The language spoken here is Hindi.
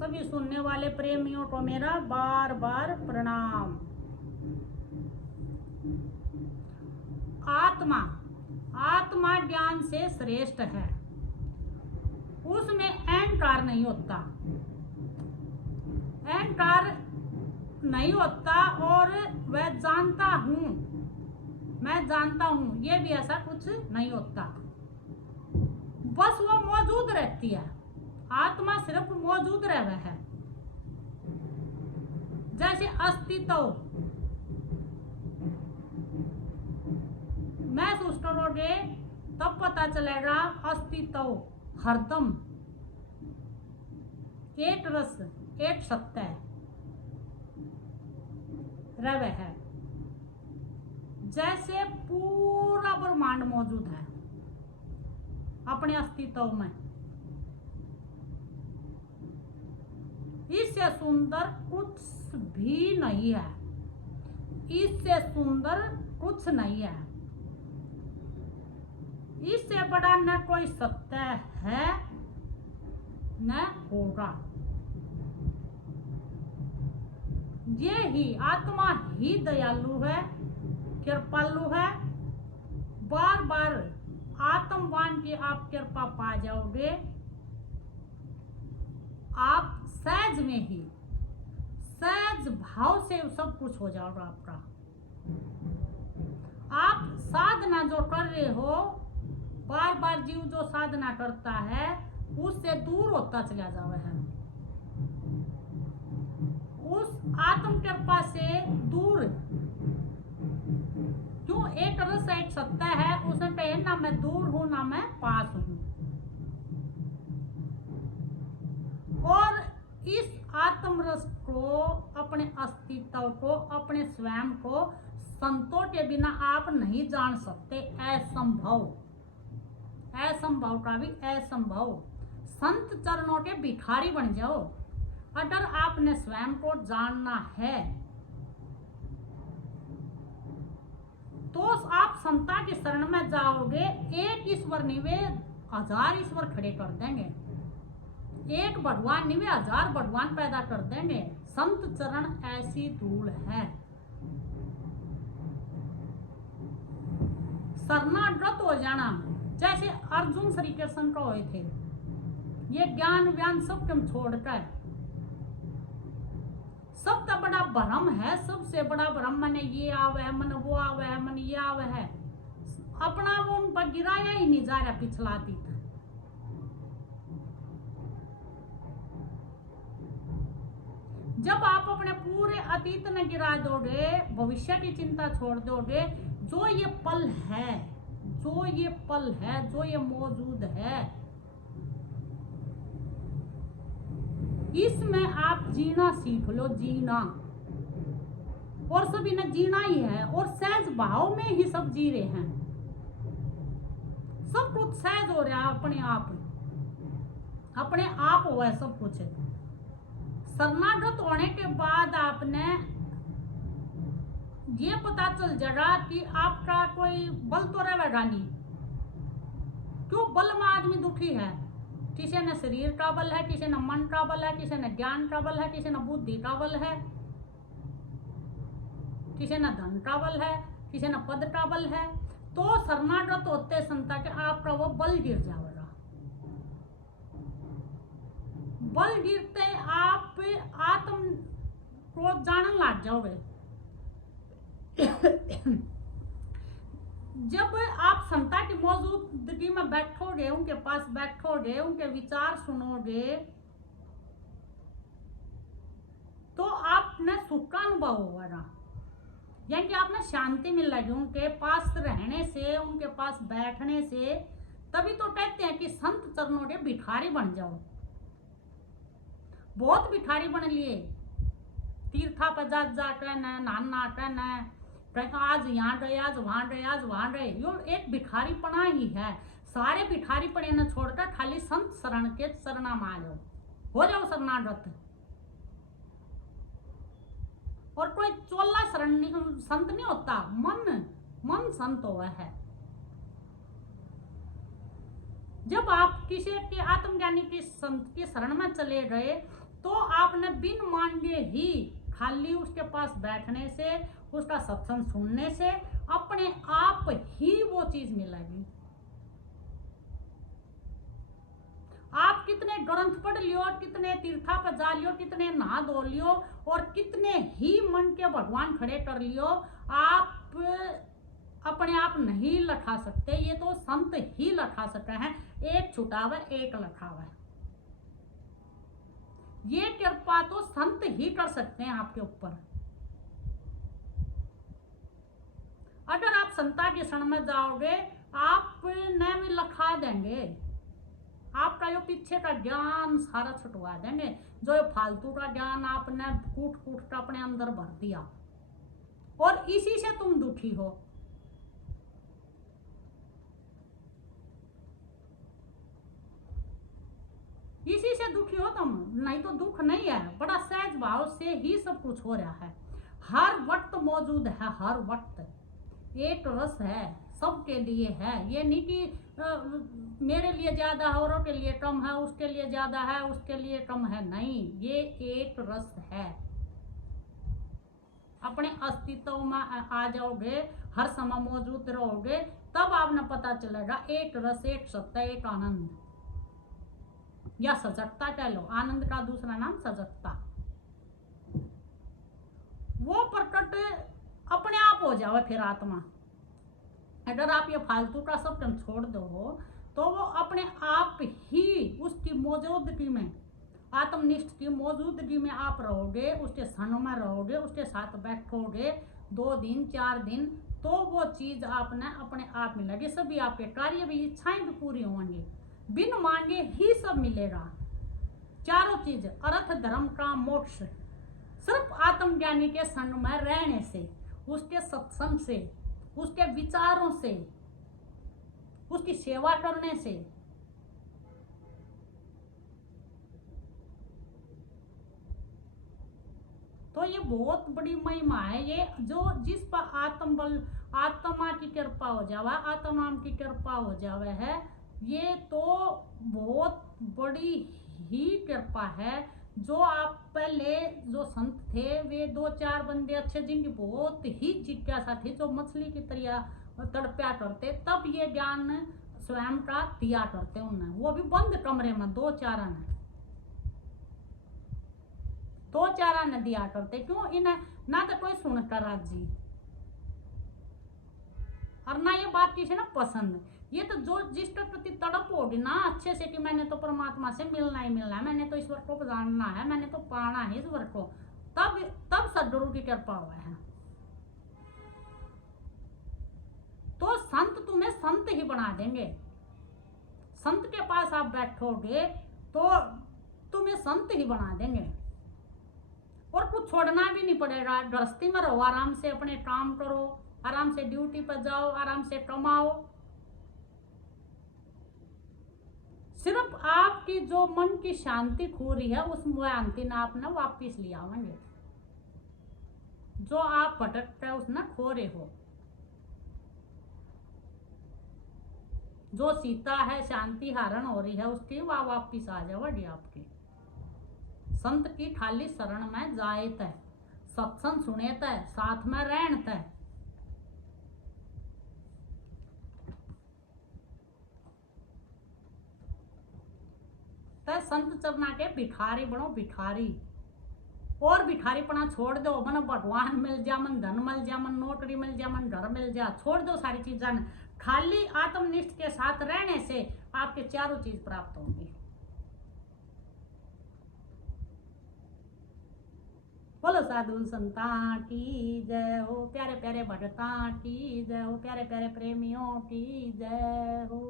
सभी सुनने वाले प्रेमियों को मेरा बार बार प्रणाम। आत्मा आत्मा ज्ञान से श्रेष्ठ है, उसमें अहंकार नहीं होता, अहंकार नहीं होता। और वह जानता हूं, मैं जानता हूं, ये भी ऐसा कुछ नहीं होता। बस वो मौजूद रहती है, आत्मा सिर्फ मौजूद रह है। जैसे अस्तित्व महसूस करोगे तब पता चलेगा अस्तित्व हरदम एक रस एक सत्य रव है। जैसे पूरा ब्रह्मांड मौजूद है अपने अस्तित्व में, इससे सुंदर कुछ भी नहीं है, इससे सुंदर कुछ नहीं है, इससे बड़ा न कोई सत्य है न होगा। ये ही आत्मा ही दयालु है, कृपालु है। बार बार आत्मवान की आप कृपा पा जाओगे, आप सहज में ही सहज भाव से सब कुछ हो जाएगा आपका। आप साधना जो कर रहे हो, बार बार जीव जो साधना करता है उससे दूर होता चला जावे है, उस आत्म कृपा से दूर। क्यों? एक रस एक सत्ता है, उसने कहे ना मैं दूर हूं ना मैं पास हूं। और इस आत्म रस को, अपने अस्तित्व को, अपने स्वयं को संतों के बिना आप नहीं जान सकते। असंभव, असंभव का भी असंभव। संत चरणों के भिखारी बन जाओ। अगर आपने स्वयं को जानना है तो आप संता की शरण में जाओगे। एक ईश्वर नहीं वे 1000 ईश्वर खड़े कर देंगे, एक भगवान नहीं वे 1000 भगवान पैदा कर देंगे। संत चरण ऐसी धूल है। शरणागत हो जाना, जैसे अर्जुन श्री कृष्ण को हुए थे। ये ज्ञान व्यान सब कम छोड़कर, सबसे बड़ा भ्रम है, सबसे बड़ा भ्रम मन ये आवे है, मन वो आवे है, मन ये आवे है। अपना वो उन पर गिराया ही नहीं जा रहा पिछला अतीत। जब आप अपने पूरे अतीत में गिरा दोगे, भविष्य की चिंता छोड़ दोगे, जो ये पल है, जो ये पल है, जो ये मौजूद है, इसमें आप जीना सीख लो। जीना, और सभी ने जीना ही है, और सहज भाव में ही सब जी रहे हैं। सब कुछ सहज हो रहा है, अपने आप, अपने आप हुआ है सब कुछ। शरणागत होने के बाद आपने ये पता चल जाएगा कि आपका कोई बल तो रहेगा नहीं। क्यों? बल में आदमी दुखी है। किसी ने शरीर का बल है, किसी ने मन का बल है, किसी ने ज्ञान का बल है, किसी ने बुद्धि का बल है, किसी ने धन का बल है, किसी ने पद का बल है। तो शरणागत होते संता के आपका वो बल गिर जाएगा। बल गिरते आप आत्म को जानने लग जाओगे। जब आप संता की मौजूदगी में बैठोगे, उनके पास बैठोगे, उनके विचार सुनोगे, तो आपने सुख का अनुभव होगा। यानी कि आपने शांति मिल रही उनके पास रहने से, उनके पास बैठने से। तभी तो कहते हैं कि संत चरणों के भिखारी बन जाओ। बहुत भिखारी बन लिए, तीर्था पर जाकर न नाना न, आज यहाँ गए, आज वहां गए, आज वहां गए। यो एक भिखारी पना ही है। सारे भिखारी पने न छोड़कर खाली संत शरण के शरणा में आ जाओ, हो जाओ शरणागत। और कोई चोला शरण संत नहीं होता, मन संत हुआ है। जब आप किसी के आत्मज्ञानी की संत की शरण में चले गए तो आपने बिन मांगे ही खाली उसके पास बैठने से, उसका सत्संग सुनने से अपने आप ही वो चीज मिलेगी। आप कितने ग्रंथ पढ़ लियो, कितने तीर्था पर जा लियो, कितने नहा धो लियो और कितने ही मन के भगवान खड़े कर लियो, आप अपने आप नहीं लखा सकते। ये तो संत ही लखा सकते हैं। एक छुटावे एक लखावे, ये कृपा तो संत ही कर सकते हैं आपके ऊपर। अगर आप संता के शरण में जाओगे, आप न भी लखा देंगे, आपका जो पीछे का ज्ञान सारा छुटवा देंगे। जो ये फालतू का ज्ञान आपने कूट कूट कर अपने अंदर भर दिया और इसी से तुम दुखी हो। इसी से दुखी हो तुम, नहीं तो दुख नहीं है। बड़ा सहज भाव से ही सब कुछ हो रहा है, हर वक्त मौजूद है, हर वक्त एक रस है, सबके लिए है। ये नहीं कि मेरे लिए ज्यादा है, औरों के लिए कम है, उसके लिए ज्यादा है, उसके लिए कम है, नहीं, ये एक रस है। अपने अस्तित्व में आ जाओगे, हर समय मौजूद रहोगे, तब आपने पता चलेगा एक रस, एक सत्ता, एक आनंद, या सजगता कह लो। आनंद का दूसरा नाम सजगता। वो प्रकट अपने आप हो जावे फिर आत्मा। अगर आप ये फालतू का सब तुम छोड़ दो तो वो अपने आप ही उसकी मौजूदगी में, आत्मनिष्ठ की मौजूदगी में आप रहोगे, उसके सन में रहोगे, उसके साथ बैठोगे 2 दिन 4 दिन, तो वो चीज आपने अपने आप मिलेगी। सभी आपके कार्य भी, इच्छाएं भी पूरी होंगी, बिन मांगे ही सब मिलेगा। चारों चीज, अर्थ धर्म काम मोक्ष, सिर्फ आत्मज्ञानी के संग में रहने से, उसके सत्संग से, उसके विचारों से, उसकी सेवा करने से। तो ये बहुत बड़ी महिमा है। ये जो जिस पर आत्मबल, आत्मा की कृपा हो जावा, आत्माम की कृपा हो जावे है, ये तो बहुत बड़ी ही कृपा है। जो आप पहले जो संत थे, वे 2-4 बंदे अच्छे, जिनकी बहुत ही जिज्ञासा थी, जो मछली की तरह तड़प्या करते, तब ये ज्ञान स्वयं का दिया करते उन्हें, वो भी बंद कमरे में 2-4 ने 2-4 ने दिया करते। क्यों? इन्हें ना तो कोई सुनकर राजी और ना ये बात किसी ने पसंद। ये तो जो जिसके प्रति तड़प होगी ना अच्छे से, कि मैंने तो परमात्मा से मिलना ही मिलना है, मैंने तो ईश्वर को जानना है, मैंने तो पाना है ईश्वर को, तब सदगुरु की कृपा हुआ है। तो संत तुम्हें संत ही बना देंगे। संत के पास आप बैठोगे तो तुम्हें संत ही बना देंगे, और कुछ छोड़ना भी नहीं पड़ेगा। गृहस्थी में रहो, आराम से अपने काम करो, आराम से ड्यूटी पर जाओ, आराम से कमाओ। सिर्फ आपकी जो मन की शांति खो रही है, उस शांति ने आप ना वापिस ले आवेंगे। जो आप भटकते हैं उसने खो रहे हो, जो सीता है शांति हरण हो रही है, उसकी वह वापिस आ जाएगी आपकी। संत की खाली शरण में जाए तय, सत्संग सुने तय, साथ में रहन तय। संत चरना के भिखारी बनो, भिखारी। और भिखारीपना छोड़ दो, मन भगवान मिल जा, मन धन मिल जा, मन नौकरी मिल जा, मन घर मिल जा, छोड़ दो सारी चीजें। खाली आत्मनिष्ठ के साथ रहने से आपके चारों चीज प्राप्त होंगी। बोलो साधु संता की जय हो, प्यारे प्यारे भगता की जय हो, प्यारे प्यारे प्रेमियों की जय हो।